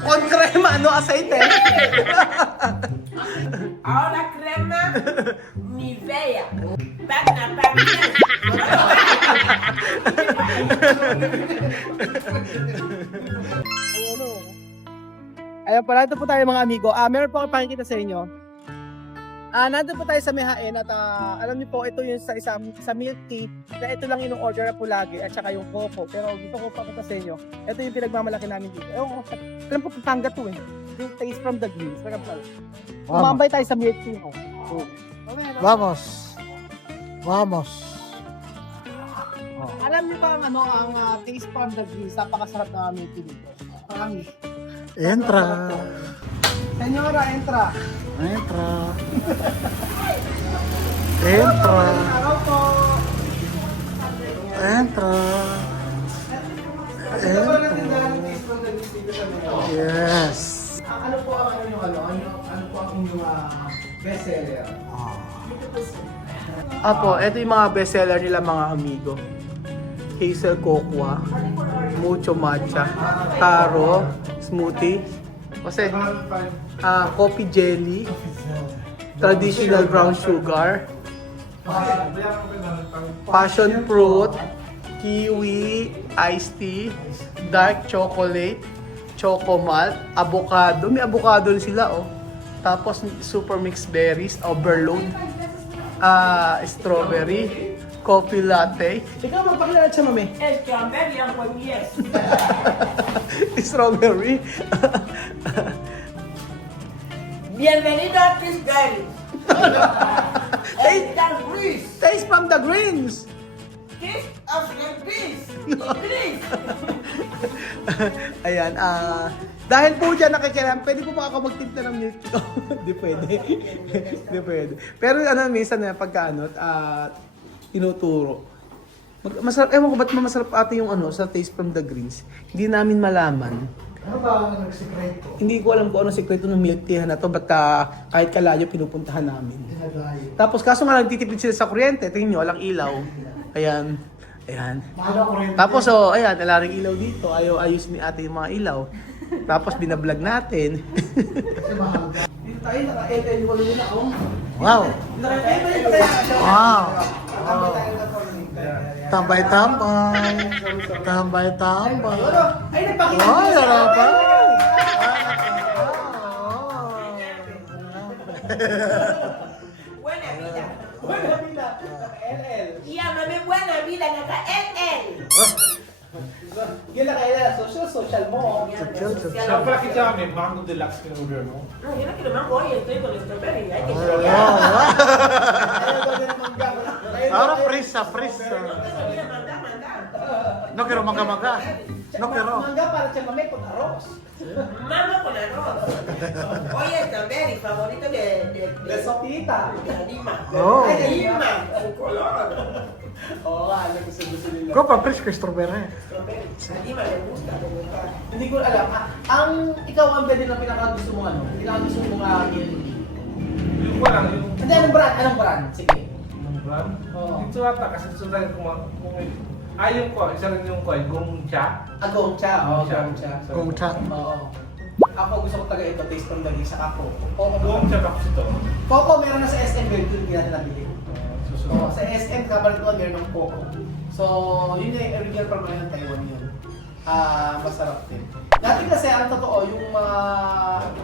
Con crema, no aceite. Ahora crema Nivea. Pagna, pagna. Ayan po, nandito po tayo mga amigo. Meron po akong pakikita sa inyo. Nandito po tayo sa Mehaen at alam niyo po, ito yung sa milk tea na ito lang yung order na po lagi at saka yung coco. Pero gusto ko pakita sa inyo. Ito yung pinagmamalaki namin dito. Alam po, Pampanga to eh. Yung taste from the greens. Umambay tayo sa milk tea. Vamos. Vamos. Alam niyo ba ang taste from the greens? Napakasarap na milk tea dito. Marami. Entra. Senyora, entra. Entra. Entra. Araw po. Entra. Kasi ito ba natin dahil taste from the greens dito sa Mehaen? Yes. Ano po ang ano po ang inyong bestseller? Apo, ito yung mga bestseller nila mga amigo. Hazel Cocoa, Mucho Matcha, Taro, Smoothie, kasi coffee jelly, traditional brown sugar, passion fruit, kiwi, iced tea, dark chocolate, choco malt, avocado. May avocado rin sila oh. Tapos super mixed berries, overload, strawberry, coffee latte. Ikaw magpakilala siya, mami. Strawberry ang con yes. Strawberry. Bienvenido a Chris Gary. Taste from the greens. Kiss of the Greens. Greens. Ayan, dahil po dyan nakikiram, pwede po ba ako magtimpla ng milk tea? Hindi pwede. Hindi pwede. Pero minsan na pagka tinuturo. Masarap, ewan ko ba't masarap ate yung sa taste from the greens. Hindi namin malaman. Ano ba ang nagsikreto? Hindi ko alam kung anong sikreto ng milk tea na to, ba't kahit kalayo pinupuntahan namin. Dinadayo. Tapos kaso nga nagtitipid sila sa kuryente, tingin nyo, walang ilaw. Ayan. Ayan. Mahal ko rin. Tapos ayan, alaring ilaw dito. Ayaw ayos ni ate yung mga ilaw. Tapos binablog natin. Kasi mahal ka. Dito tayo, naka-LL wala na ako. Wow. Naka-LL pa tayo. Wow. Tambay tayo na Tambay-tambay. Tambay-tambay. Ay, nagpakita. Ay, harapan. Buena vida. Buena vida. Naka-LL. Llámame buena vida naka LL. Yan naka-LL. Social mo. Siya pala kita kami, mango deluxe yung order mo. No, yo no quiero mango, hoy estoy con strawberry. Hay que Wow. Ahora prisa, prisa. Manda, manda. No quiero maga-maga. No quiero. Mangga para chamame con arroz. Mango con arroz. Oye, strawberry, favorito De sopita. de Lima. Oh. De Lima, su color. Oo nga, alam ko gusto nila. Go pa prisa kay strawberry. Strawberry. A Lima le gusta, le gusta. Hindi ko alam. Ikaw ang pwede na pinaka-gusto mo pinaka-gusto mo Yung ko lang, yung Hindi, anong brand? Anong brand? Sige. brand. Oo. Ito ata kasi ito tayo yung ko, isa rin yung ko, Gongcha. Gongcha. Oo, Gongcha. Gongcha. Gongcha. Oo. Ako gusto ko taga ito, taste from the leaf, saka Coco. Gongcha ba kasi ito? Coco meron na sa SM, hindi natin nabili. Oo, Susunod. sa SM, kapalit ko meron ng Coco. So, yun yung original problem ng Taiwan yun. Masarap din. Dati kasi ang totoo, yung mga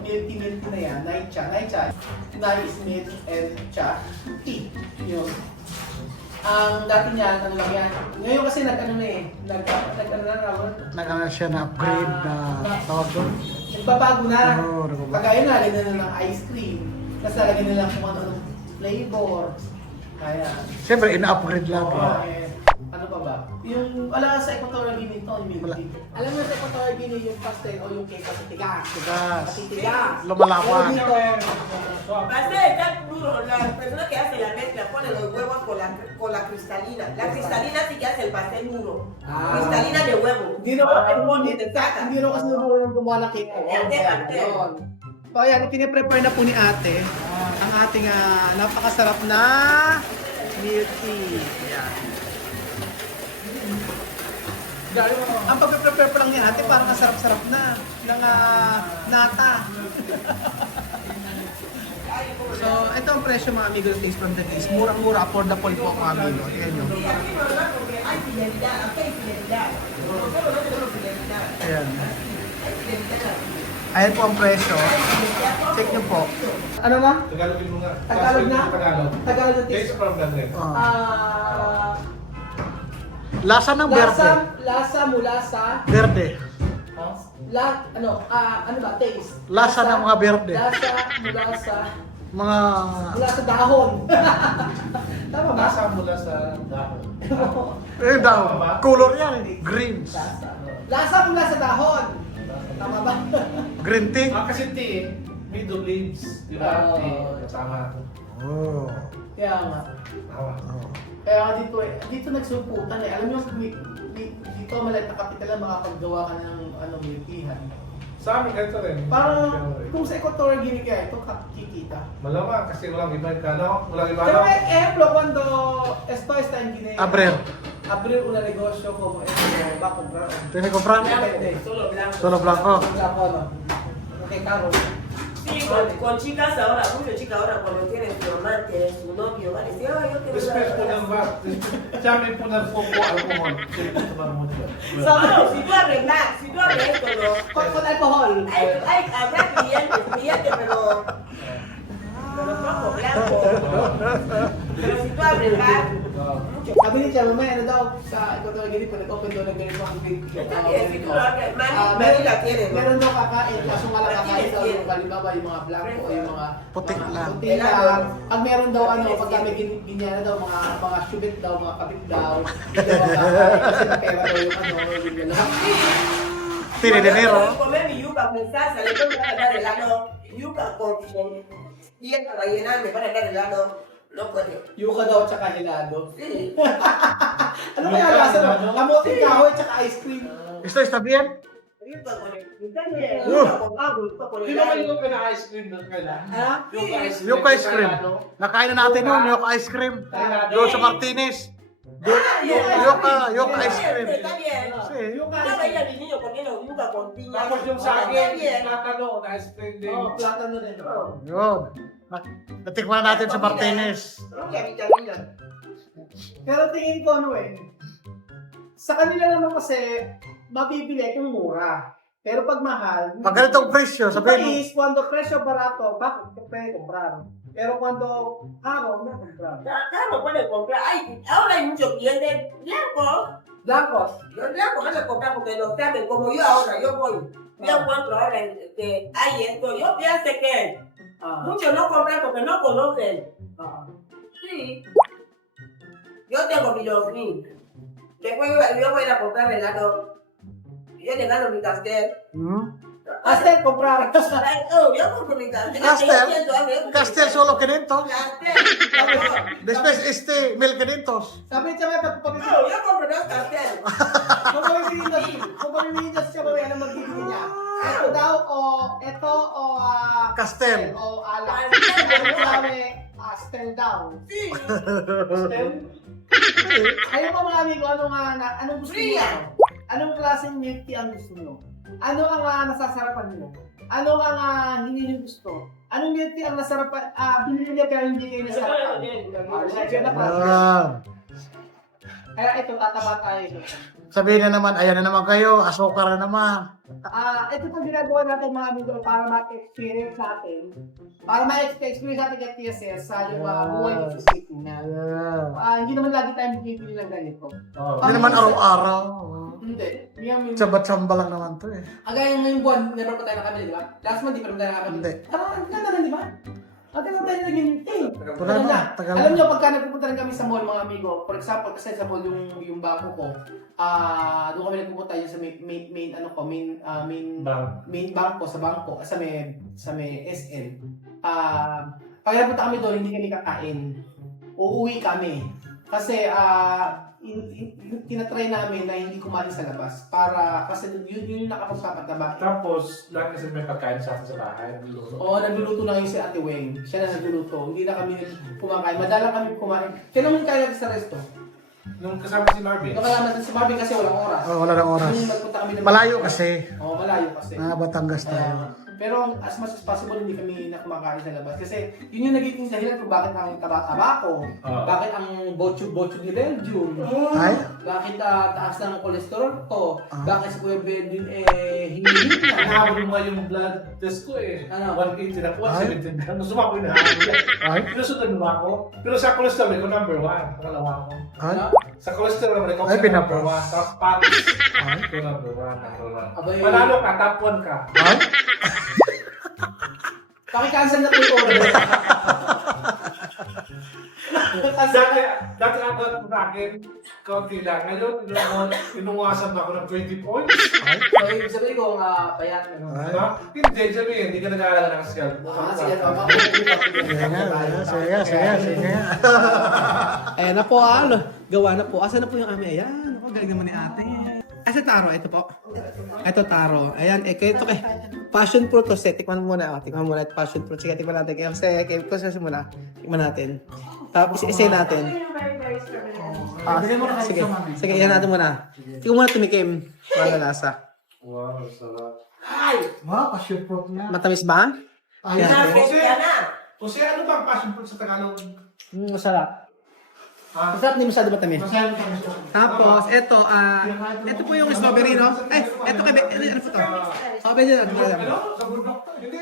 milky na yan, Naicha, nice milk and cha, tea. Yun. Ang dati niya, ano lang yan. Ngayon kasi nag-ano na eh, Nagana siya na upgrade na tawag doon. nagbabago na. Oo, nagbabago. Kagaya na, lagyan na ng ice cream. Tapos lalagyan na lang kung ano flavor. Kaya, Siyempre, ina-upgrade lang. ano pa ba? Yung, wala sa Equatorial Guinea to, yung milk Wala. tea. Alam mo sa Equatorial Guinea, yung pastel o yung cake patitigas. Tigas. Patitigas. Lumalapan. Pero dito, Pastel está duro. La persona que hace la mezcla pone los huevos con la cristalina. La cristalina sí que hace el pastel duro. Cristalina de huevo. hindi na hindi na kasi marunong gumawa ng cake. Yun. So ayan, piniprepare na po ni ate ang ating napakasarap na milk tea. Ayan. Ang pag-prepare pa lang niya ate, parang ang sarap-sarap na ng nata. So, ito ang presyo mga amigo ng Taste from the Taste. Murang-mura, affordable po mga amigo. Ayan yun. Hay fidelidad, aquí hay fidelidad. Nosotros fidelidad. Ayan. Ayan po ang presyo. Check nyo po. Ano na? Tagalogin mo nga. Tagalog na? Tagalog. Tagalog ng Taste Taste. from the Taste. Lasa ng berde. Lasa mula sa Berde. ano ba? Taste. Lasa ng mga berde. Lasa mula sa Mga dahon. Tama ba? Lasa mula sa dahon. daw. Color yan eh. Greens. Lasa mula sa dahon. Tama ba? Green tea. Kasi tea, middle leaves. Di ba? Tea. Tama. Oh. Kaya nga. Tama. Kaya nga dito nagsumputan eh. Alam nyo, dito maliit na kapital lang makapaggawa ka ng milk teahan. Sa amin ganito rin. Parang kung sa Equatorial Guinea kaya ito kikita. Malamang kasi walang iba ka, no? Walang iba, Pero no? por ejemplo, cuando esto está en Guinea, Abrir. abrir una negosyo como esto, va a comprar. Tiene que comprar. Solo blanco. Solo blanco. Blanco, no? Okay, caro. Sí, con chicas ahora, muchas chicas ahora cuando tienen su amante, su novio, van a decir, ay, yo quiero Respect po ng ba? Dami po ng poco alcohol. Claro, si tú arreglas, si tú arreglas esto, no. Con alcohol. Habrá clientes, pero poco blanco. Pero si tú arreglas, Sabi ni Chelo, may ano daw sa Equatorial Guinea, pag nag-open daw ng ganito ang big si tú arreglas, Mani la tiene, no. meron daw kakain, kaso nga lang kakain daw yung halimbawa yung mga blanco o yung mga Putik lang. puti lang. Pag meron daw pag may ginyana daw, mga shubit daw, mga kapit daw, hindi daw kakain kasi na pera daw yung yung gano'n. Tiene dinero. Comer mi yuca con salsa, le tengo que dar helado, yuca con piel para llenarme, para dar helado, no puede. Yuka daw tsaka helado. Sí. Ano kaya lasa no? Kamoting kahoy tsaka ice cream. ¿Esto está bien? Yuca con yuca con agua, yuca con Hindi naman helado. yung pina-ice cream doon kailan. Ha? Yung ice cream. Nakain na natin yun, yung ice cream. Doon sa Martinez. Yung ice cream. Está bien. Sí. Yo veía a mi niño comiendo yuca con piña. Tapos yung Está saging, bien. plátano, na ice cream din. Oo, platano rin. Yun. Natikman na natin sa Martinez. Roja vitamina. Pero tingin ko sa kanila naman kasi mabibili kung mura. Pero pag mahal, Pag ganitong presyo, sabihin mo, país, cuando presyo barato, bakit ka pwede comprar? Pero cuando caro, no comprar. Claro, puede comprar. Ay, ahora hay muchos clientes blancos. Blancos. Los blancos van a comprar porque lo saben, como yo ahora, yo voy. Yo encuentro ahora que hay esto. Yo pienso que muchos no compran porque no conocen. Sí. Yo tengo mi login. Después yo voy a ir a comprar helado. Yo le gano mi castel. Hasta comprar. Yo compro mi castel. Castel solo 500. Castel. Después 1500. Sabi niya pag No, yo compro dos castel. kung pamimili niya siya, ano magbibili niya? Ito o Castel. o alak. Sabi, Astel daw. Sí. Kayo po mga amigo, anong gusto niyo? Anong klaseng milk tea ang gusto niyo? Ano ang nasasarapan niyo? Ano ang hindi niyo gusto? Anong milk tea ang nasarapan, binili niya pero hindi kayo nasarapan? Kaya ito, tataba tayo. Sabihin na naman, ayan na naman kayo, asukar na naman. Ito po ginagawa natin mga amigo para ma-experience natin. Para ma-experience natin kay TSS sa yung buhay ng city na. Hindi naman lagi tayong bibili ng ganito. Hindi naman araw-araw. Hindi. Tsamba-tsamba lang naman to eh. Agaya yung ngayong buwan, never pa tayo nakabili, di ba? Last month, di pa rin tayo nakabili. Hindi. Parang ang ganda rin, di ba? Ang ganda tayo naging Tagal na, tagal Alam na. nyo, pagka nagpupunta rin kami sa mall, mga amigo, for example, kasi sa mall yung bako ko, doon kami nagpupunta yun sa main bangko, sa may SL. Pag napunta kami doon, hindi kami kakain. Uuwi kami. Kasi, tinatry namin na hindi kumain sa labas para kasi yun yung nakapagpapataba. Tapos, lahat kasi may pagkain sa atin sa bahay. Oo, nagluluto na ngayon si Ate Weng. Siya na nagluluto. Hindi na kami kumakain. Madalang kami kumain. Kailan mo kaya sa resto? Nung kasama si Marvin. Nung kalaman si Marvin kasi walang oras. Oh, wala ng oras. Nung nagpunta kami ng Malayo kasi. Oo, malayo kasi. Batangas tayo. Pero as much as possible, hindi kami na kumakain sa labas. Kasi yun yung nagiging dahilan kung bakit ang taba-taba ko, bakit ang bochug-bochug ni Belgium, Ay? bakit taas ng kolesterol ko, Ah. bakit si Kuya Belgium hinihingi na. Nahabol mo nga yung blood test ko eh. Ano? 180 na po, Ay? 170 na. Gusto mo ako hinahabol. Ay? Pinusunod mo ako. Pero sa cholesterol, ikaw number 1. Pangalawa ko. Ay? Sa cholesterol, ikaw Ay, number pinapos. 1. Sa patis, Ay? ikaw number 1. Number 1. Abay. Panalo ka, top 1 ka. Ay? Paki-cancel na po yung order. Dati ako sa akin, kaunti lang. Ngayon, inungasan ako ng 20 points. So, ibig sabihin ko, payat. Ay? Diba? Hindi, sabihin, hindi ka nag-aalala ng scalp. Sige, tama. Sige. Ayan na po, gawa na po. Asa na po yung ame? Ayan, galing naman ni ate. Asa taro? Ito po. Ito taro. Ayan, ito kay passion fruit to. Tikman mo muna. Tikman muna ito passion fruit. Sige, tikman natin. Kaya process muna. Tikman natin. Tapos isa natin. Sige, sige, yan natin muna. Tikman muna tumikim. Wala lasa. Wow, sarap. Ay! Wow, passion fruit niya. Matamis ba? Ay, Yan. Yan na! Kasi ano bang passion fruit sa Tagalog? Masarap. Ah, Masarap, hindi masyado matamis. Masayang kami sa Tapos, ito po yung strawberry, no? Ay, ito kay ano po to? Oh, pwede na. ano? Sa bundok to? Hindi,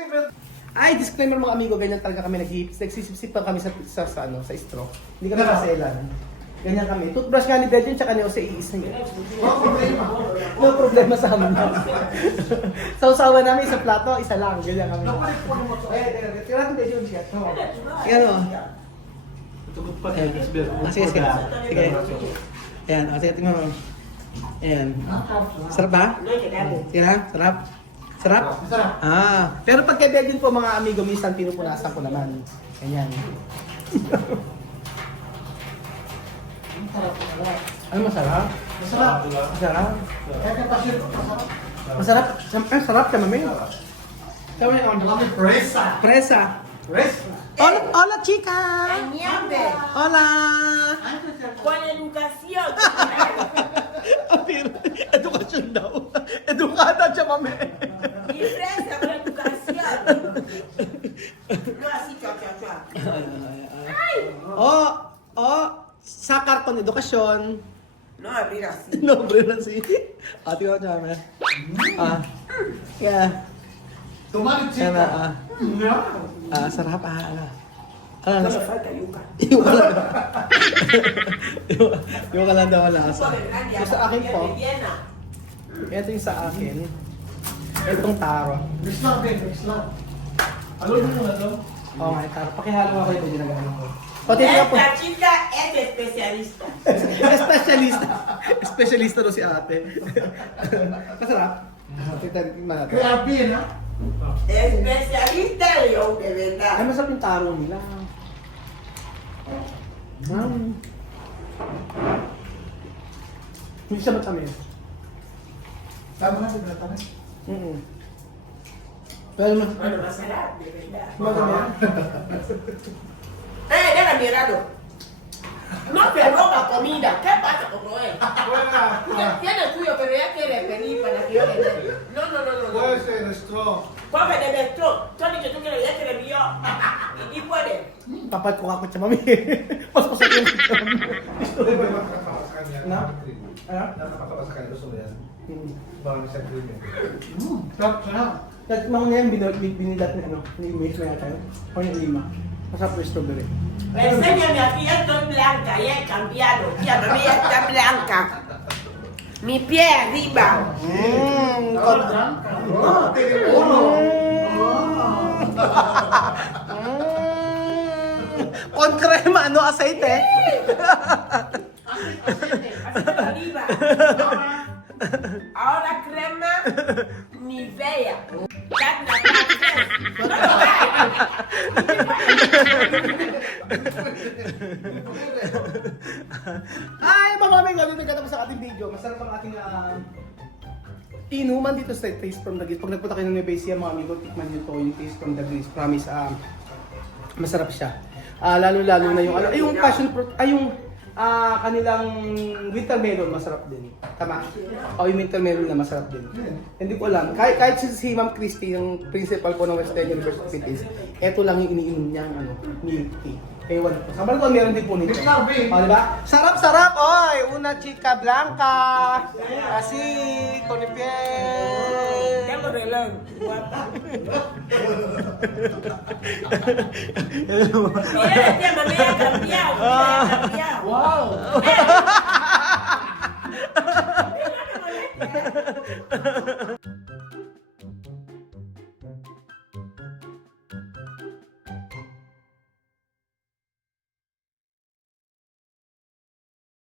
Ay, disclaimer mga amigo, ganyan talaga kami nagsisip-sip pa kami sa straw. Hindi kami kaselan. Ganyan kami. Toothbrush nga ni Belgium, tsaka ni Jose iis niya. No problema sa amin. Sausawan namin sa plato, isa lang. Ganyan kami. Tira natin Belgium siya. Yan o. Sige, sige. Sige. Ayan, sige, tingnan mo. Ayan. Sarap ba? Sige na, sarap. Sarap? Sarap. Pero pag kay Belgium po mga amigo, minsan pinupunasan ko naman. Ganyan. Ano masarap? Masarap. Masarap? Kaya ka passion fruit, masarap. Masarap? Sarap ka, mami. Sabi niya, Kami presa. presa. Presa. Hola, chica! Añade! Hola! Con educación! Edukasyon daw. Edukada siya, mami. Mi fresa con educación! No así, chua, chua, chua. Sa karton edukasyon. No abrir así. No, pero si. Ate ko siya, mami. Yeah. Tumalit Yan siya. na, sarap, ano. Ano, Solo nasa? falta yuca. Yung ka lang daw wala. Yuca de grande, So, sa akin po, rellena. ito yung sa akin. Itong taro. Mix lang din, mix lang. Alun mo na to? Oo nga, taro. Pakihalo ako yung ginagano ko. O, titignan po. Esta chica es especialista. Espesyalista. Espesyalista daw si ate. Masarap. Tignan natin. Grabe yan, ha? Especialista yo, de Ay, verdad. masarap yung taro nila. Hindi siya matamis. Tama na, tinatangin. Pero mas... Bueno, más será, de verdad. Matamis. Era mirado. No te roba comida. ¿Qué pasa con Noé? Tiene el tuyo, pero ya quiere venir para que yo le dé. No, no, no, no. Where no. is the straw? Coge de nuestro. Tú has dicho tú que ya quiere mío. Y puede. Papat ko ako siya, mami. Mas masarap yung siya, mami. Hindi ba nakakatawa sa kanya? Na? Ano? Nakakatawa sa kanya. Gusto mo yan? Bawang sa cream yan. Sarap, sarap. Mga ngayon, binilat ni ano, ni Mace na yata yun. O ni Lima. Masarap yung strawberry. Enséñame aquí, estoy blanca, ya he cambiado. Tía, mami ya está blanca. Mi pie arriba. Con crema, no aceite. Aceite arriba. Ahora crema Nivea. Tacna, no lo Ay, mga mami, gano'n nagkatapos sa ating video. Masarap ang ating inuman dito sa Taste from the Grease. Pag nagpunta kayo ng Nueva Ecija, mga amigo, tikman nyo to, yung Taste from the Grease. Promise, masarap siya. Lalo-lalo na yung, yung passion fruit, yung kanilang winter melon masarap din. Tama? O yung winter melon na masarap din. Hindi ko alam. Kahit si Ma'am Christy, yung principal po ng Western University Philippines, eto lang yung iniinom niyang milk tea. Ewan ko. Sa Balcon, meron din po nito. O, diba? Sarap-sarap! Oy! Una, chica blanca. Kasi, Conipiel. Tengo reloj. Guapa. Mira, tía, me había cambiado. Me había cambiado. Wow! Mira, me molesta.